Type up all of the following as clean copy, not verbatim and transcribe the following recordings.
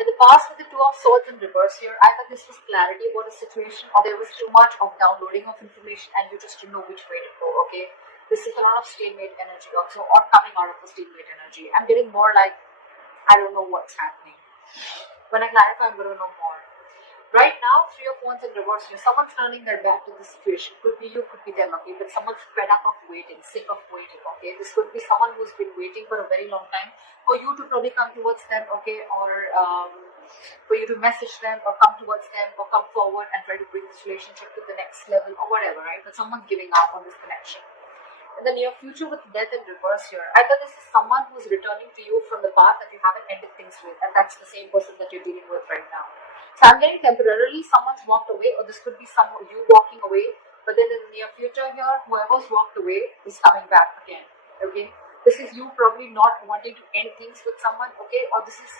In the past, with the Two of Swords in reverse here, either this was clarity about a situation or there was too much of downloading of information and you just didn't know which way to go, okay? This is a lot of stalemate energy also, or coming out of the stalemate energy. I'm getting more like, I don't know what's happening. When I clarify, I'm going to know more. Right now, Three of Wands in reverse here, someone's turning their back to the situation. Could be you, could be them, okay? But someone's fed up of waiting, sick of waiting, okay? This could be someone who's been waiting for a very long time for you to probably come towards them, okay? Or for you to message them or come towards them or come forward and try to bring this relationship to the next level or whatever, right? But someone's giving up on this connection. In the near future with Death in reverse here, either this is someone who's returning to you from the past that you haven't ended things with, and that's the same person that you're dealing with right now. So I'm getting temporarily someone's walked away, or this could be you walking away, but then in the near future here, whoever's walked away is coming back again, okay? This is you probably not wanting to end things with someone, okay? Or this is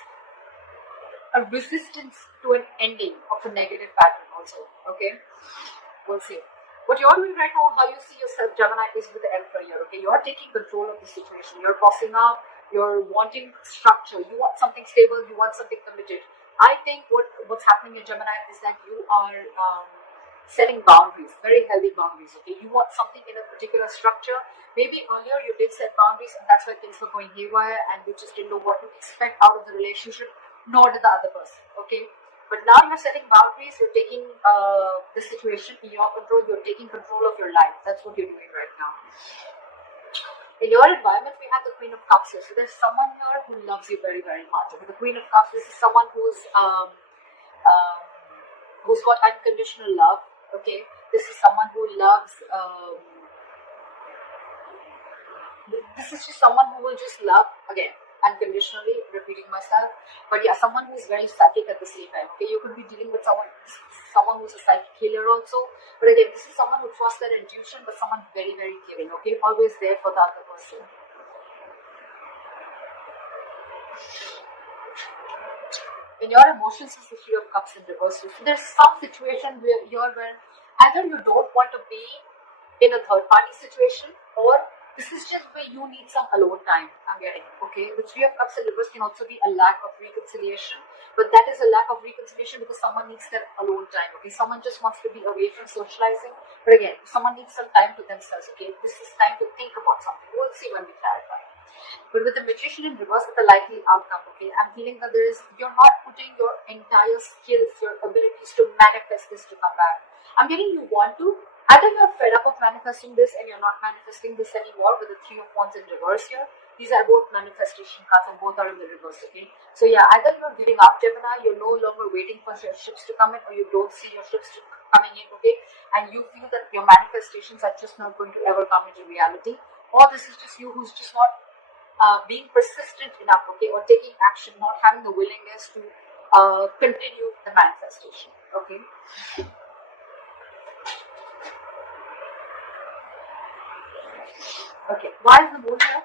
a resistance to an ending of a negative pattern also, okay? We'll see. What you're doing right now, how you see yourself, Gemini, is with the Emperor here, okay? You're taking control of the situation. You're bossing up. You're wanting structure. You want something stable. You want something committed. I think what's happening in Gemini is that you are setting boundaries, very healthy boundaries, okay? You want something in a particular structure. Maybe earlier you did set boundaries and that's why things were going haywire and you just didn't know what to expect out of the relationship, nor did the other person, okay? But now you're setting boundaries, you're taking the situation in your control, you're taking control of your life. That's what you're doing right now. In your environment, we have the Queen of Cups here. So there's someone here who loves you very, very much. With the Queen of Cups, this is someone who's got unconditional love. Okay, this is someone who loves. This is just someone who will just love again unconditionally. Repeating myself, but yeah, someone who is very psychic at the same time. Okay, you could be dealing with someone who's a psychic healer also. But again, this is someone who trusts their intuition, but someone very, very giving. Okay, always there for the other person. In your emotions is the Three of Cups in reverse. So there's some situation where either you don't want to be in a third party situation, or this is just where you need some alone time. I'm getting, okay? The Three of Cups in reverse can also be a lack of reconciliation, but that is a lack of reconciliation because someone needs their alone time, okay? Someone just wants to be away from socializing, but again, someone needs some time to themselves, okay? This is time to think about something. We'll see when we clarify. But with the Magician in reverse, with the likely outcome, okay, I'm feeling that you're not putting your entire skills, your abilities to manifest this to come back. I'm getting you want to. Either you're fed up of manifesting this and you're not manifesting this anymore with the Three of Wands in reverse here. These are both manifestation cards and both are in the reverse, okay? So yeah, either you're giving up, Gemini, you're no longer waiting for your ships to come in, or you don't see your ships coming in, okay? And you feel that your manifestations are just not going to ever come into reality. Or this is just you who's just not being persistent enough, okay, or taking action, not having the willingness to continue the manifestation, okay. Okay, why is the moon here?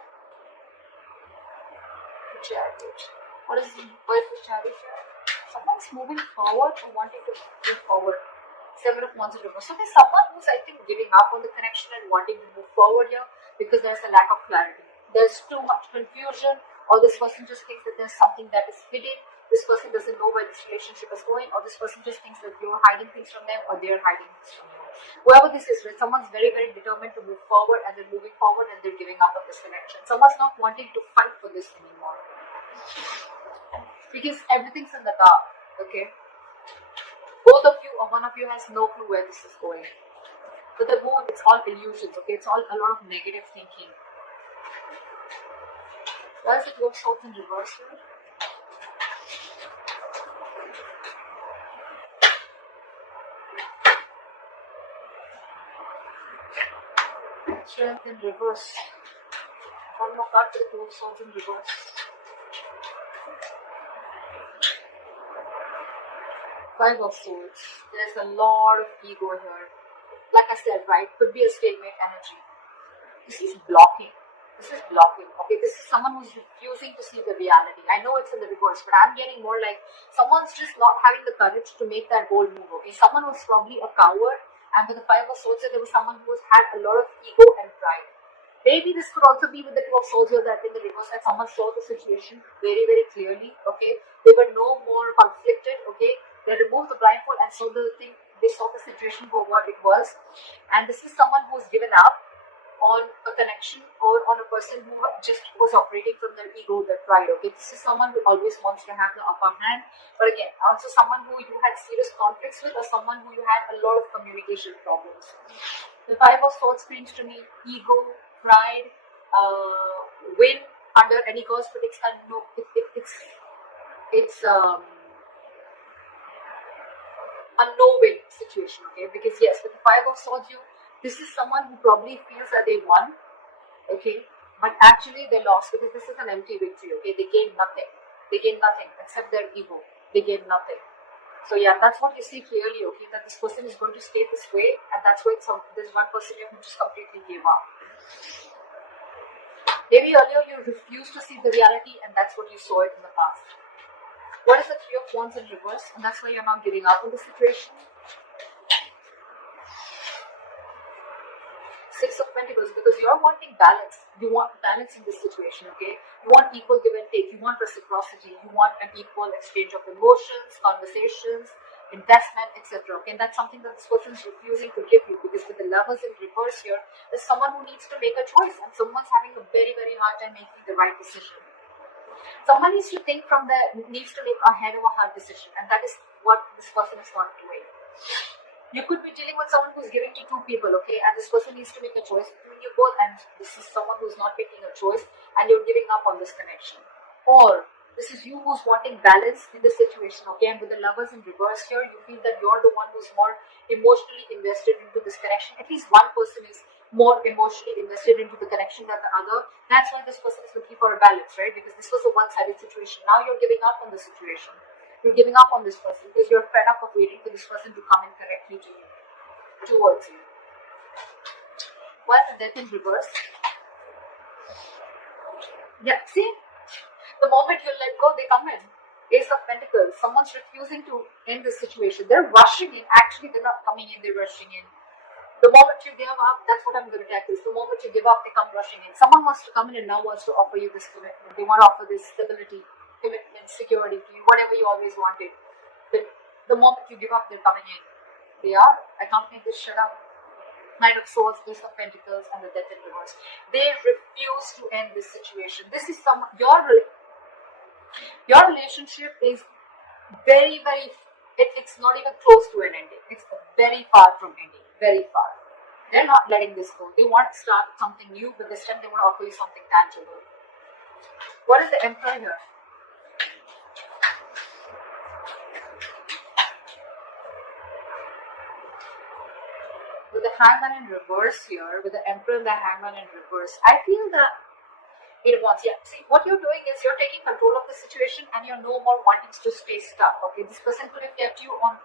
The Chariot. Why is the Chariot here? Someone's moving forward or wanting to move forward. Seven of Wands in reverse. So there's someone who's, I think, giving up on the connection and wanting to move forward here because there's a lack of clarity. There's too much confusion, or this person just thinks that there's something that is hidden. This person doesn't know where this relationship is going, or this person just thinks that you're hiding things from them, or they're hiding things from you. Whoever this is, right? Someone's very, very determined to move forward, and they're moving forward, and they're giving up on this connection. Someone's not wanting to fight for this anymore because everything's in the dark. Okay, both of you or one of you has no clue where this is going. But the moon, it's all illusions. Okay, it's all a lot of negative thinking. Why is it go south in reverse here? Strength in reverse. One more card for the Two of Swords in reverse. Five of Swords. There's a lot of ego here. Like I said, right? Could be a stalemate energy. This is blocking. This is blocking. Okay, this is someone who's refusing to see the reality. I know it's in the reverse, but I'm getting more like someone's just not having the courage to make that bold move. Okay, someone was probably a coward, and with the Five of Swords, there was someone who has had a lot of ego and pride. Maybe this could also be with the Two of Swords here, that in the reverse, that someone saw the situation very, very clearly, okay? They were no more conflicted, okay? They removed the blindfold and saw the thing, they saw the situation for what it was. And this is someone who's given up on a connection or on a person who just was operating from their ego, their pride, okay? This is someone who always wants to have the upper hand. But again, also someone who you had serious conflicts with, or someone who you had a lot of communication problems. The Five of Swords screams to me ego, pride, win under any cause, but it's a no-win situation, okay? Because yes, with the Five of Swords, this is someone who probably feels that they won, okay? But actually they lost, because this is an empty victory, okay? They gained nothing. They gained nothing except their ego. They gained nothing. So yeah, that's what you see clearly, okay? That this person is going to stay this way, and that's why there's one person here who just completely gave up. Maybe earlier you refused to see the reality, and that's what you saw it in the past. What is the Three of Wands in reverse? And that's why you're not giving up on the situation. Six of Pentacles, because you're wanting balance. You want balance in this situation, okay? You want equal give and take. You want reciprocity. You want an equal exchange of emotions, conversations, investment, etc. Okay, and that's something that this person is refusing to give you, because with the Lovers in reverse here, there's someone who needs to make a choice, and someone's having a very, very hard time making the right decision. Someone needs to think needs to make a head over heart decision, and that is what this person is not doing. You could be dealing with someone who's giving to two people, okay, and this person needs to make a choice between you both, and this is someone who's not making a choice, and you're giving up on this connection. Or this is you who's wanting balance in this situation, okay, and with the Lovers in reverse here, you feel that you're the one who's more emotionally invested into this connection. At least one person is more emotionally invested into the connection than the other. That's why this person is looking for a balance, right? Because this was a one-sided situation. Now you're giving up on the situation. You're giving up on this person because you're fed up of waiting for this person to come in correctly to you, towards you. What's the Death in reverse? Yeah, see? The moment you let go, they come in. Ace of Pentacles. Someone's refusing to end this situation. They're rushing in. Actually, they're not coming in, they're rushing in. The moment you give up, that's what I'm going to tackle. The moment you give up, they come rushing in. Someone wants to come in and now wants to offer you this commitment. They want to offer this stability, commitment, security to you, whatever you always wanted. But the moment you give up, they're coming in. They are. I can't make this shut up. Knight of Swords, Ace of Pentacles, and the Death in reverse. They refuse to end this situation. This is your relationship is very, very, it's not even close to an ending. It's very far from ending. Very far. They're not letting this go. They want to start something new, but this time they want to offer you something tangible. What is the Emperor here? With the Hangman in reverse here, with the Emperor and the Hangman in reverse, I feel that it wants, yeah. See, what you're doing is you're taking control of the situation, and you're no more wanting to stay stuck. Okay, this person could have kept you on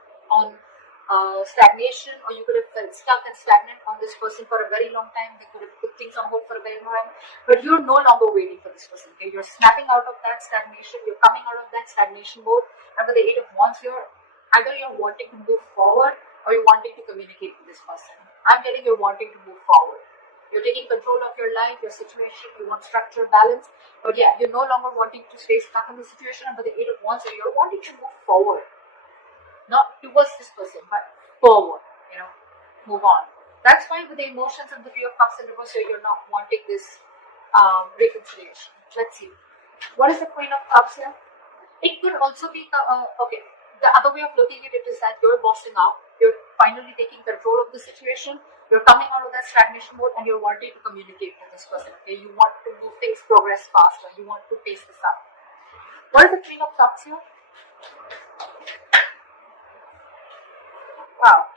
stagnation, or you could have felt stuck and stagnant on this person for a very long time. They could have put things on hold for a very long time, but you're no longer waiting for this person. Okay, you're snapping out of that stagnation. You're coming out of that stagnation mode. And with the Eight of Wands here, either you're wanting to move forward or you're wanting to communicate with this person. I'm telling you, you're wanting to move forward. You're taking control of your life, your situation. You want structure, balance. But yeah, you're no longer wanting to stay stuck in the situation. And with the Eight of Wands here, you're wanting to move forward. Not towards this person, but forward, move on. That's why with the emotions and the Three of Cups in reverse, you're not wanting this reconciliation. Let's see. What is the Queen of Cups here? It could also be the other way of looking at it is that you're bossing up. You're finally taking control of the situation. You're coming out of that stagnation mode, and you're wanting to communicate with this person. Okay, you want to move things, progress faster. You want to pace this up. What is the Queen of Cups here? Wow.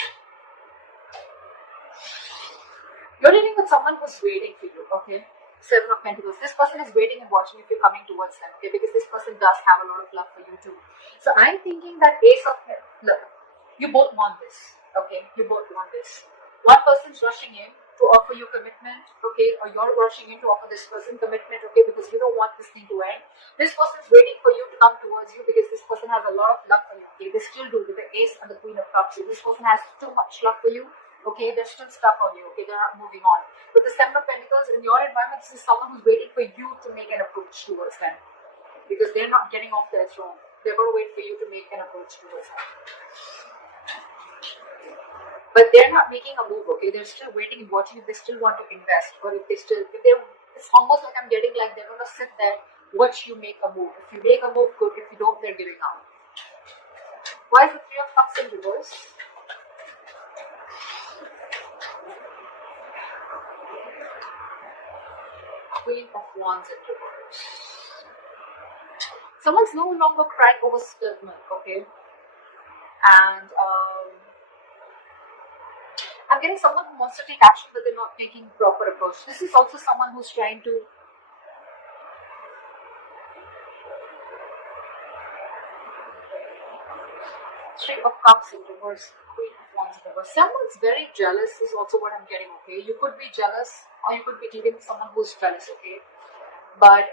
You're dealing with someone who's waiting for you, okay? Seven of Pentacles. This person is waiting and watching if you're coming towards them, okay? Because this person does have a lot of love for you too. So I'm thinking that Ace of Pentacles, look, you both want this, okay? You both want this. One person's rushing in to offer you commitment, okay? Or you're rushing in to offer this person commitment, okay? Because you don't want this thing to end. This person's waiting for you to come towards you because this person has a lot of love for you, okay? They still do with the Ace and the Queen of Cups. This person has too much love for you. Okay, they're still stuck on you. Okay, they're not moving on. With the Seven of Pentacles, in your environment, this is someone who's waiting for you to make an approach towards them, because they're not getting off their throne. They're going to wait for you to make an approach towards them. But they're not making a move, okay? They're still waiting and watching if they still want to invest, or if it's almost like I'm getting like they're going to sit there, watch you make a move. If you make a move, good. If you don't, they're giving up. Why is the Three of Cups in reverse? Queen of Wands in reverse. Someone's no longer crying over spilled milk, okay? And I'm getting someone who wants to take action, but they're not taking proper approach. This is also someone who's trying to Three of Cups in reverse, Queen of Wands in reverse. Someone's very jealous is also what I'm getting, okay? You could be jealous, or you could be dealing with someone who's jealous, okay? But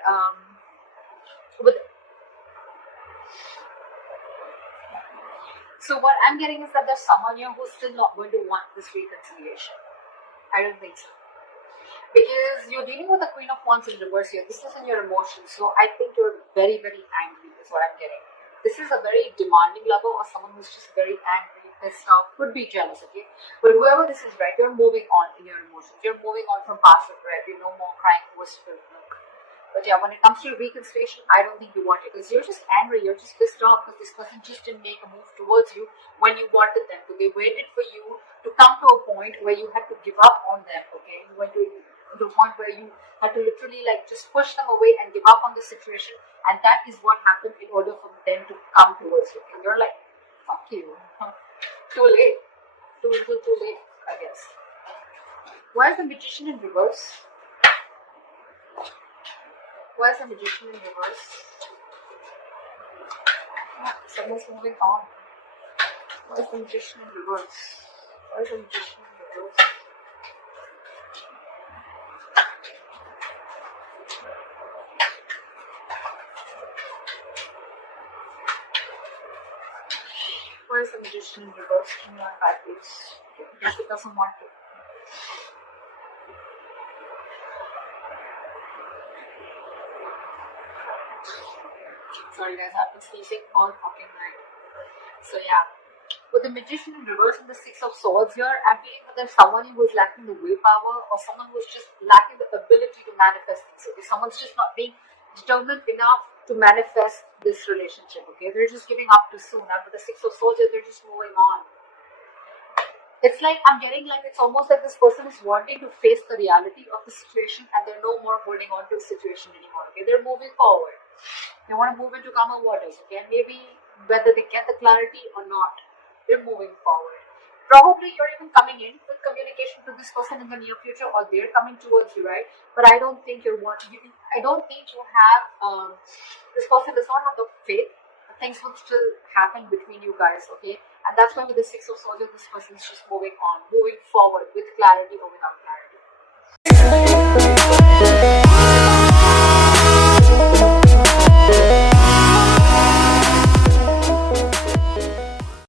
so what I'm getting is that there's someone here who's still not going to want this reconciliation. I don't think so. Because you're dealing with the Queen of Wands in reverse here. This is in your emotions. So I think you're very, very angry is what I'm getting. This is a very demanding lover, or someone who's just very angry, pissed off, could be jealous, okay? But whoever this is, right, you're moving on in your emotions. You're moving on from past regret. You're no more crying over spilled milk. But yeah, when it comes to reconciliation, I don't think you want it, because you're just angry, you're just pissed off because this person just didn't make a move towards you when you wanted them to. They waited for you to come to a point where you had to give up on them, okay? You went to the point where you had to literally like just push them away and give up on the situation, and that is what happened in order for them to come towards you. And you're like, fuck you. Too late. Too little too late, I guess. Why is the Magician in reverse? Why is the Magician in reverse? Someone's moving on. Why is the Magician in reverse? Why is the Magician in reverse? Why is the Magician in reverse? Can you unpack this? Because it doesn't want to. Sorry guys, I've been sleeping all fucking night. So yeah, with the Magician in reverse and the Six of Swords here, I'm feeling that there's someone who's lacking the willpower, or someone who's just lacking the ability to manifest things. Okay, someone's just not being determined enough to manifest this relationship. Okay, they're just giving up too soon. And with the Six of Swords here, they're just moving on. It's like I'm getting like it's almost like this person is wanting to face the reality of the situation, and they're no more holding on to the situation anymore. Okay, they're moving forward. They want to move into calmer waters, okay? And maybe whether they get the clarity or not, they're moving forward. Probably you're even coming in with communication to this person in the near future, or they're coming towards you, right? But I don't think I don't think you have, this person does not have the faith. Things will still happen between you guys, okay? And that's why with the Six of Swords, this person is just moving on, moving forward with clarity or without clarity.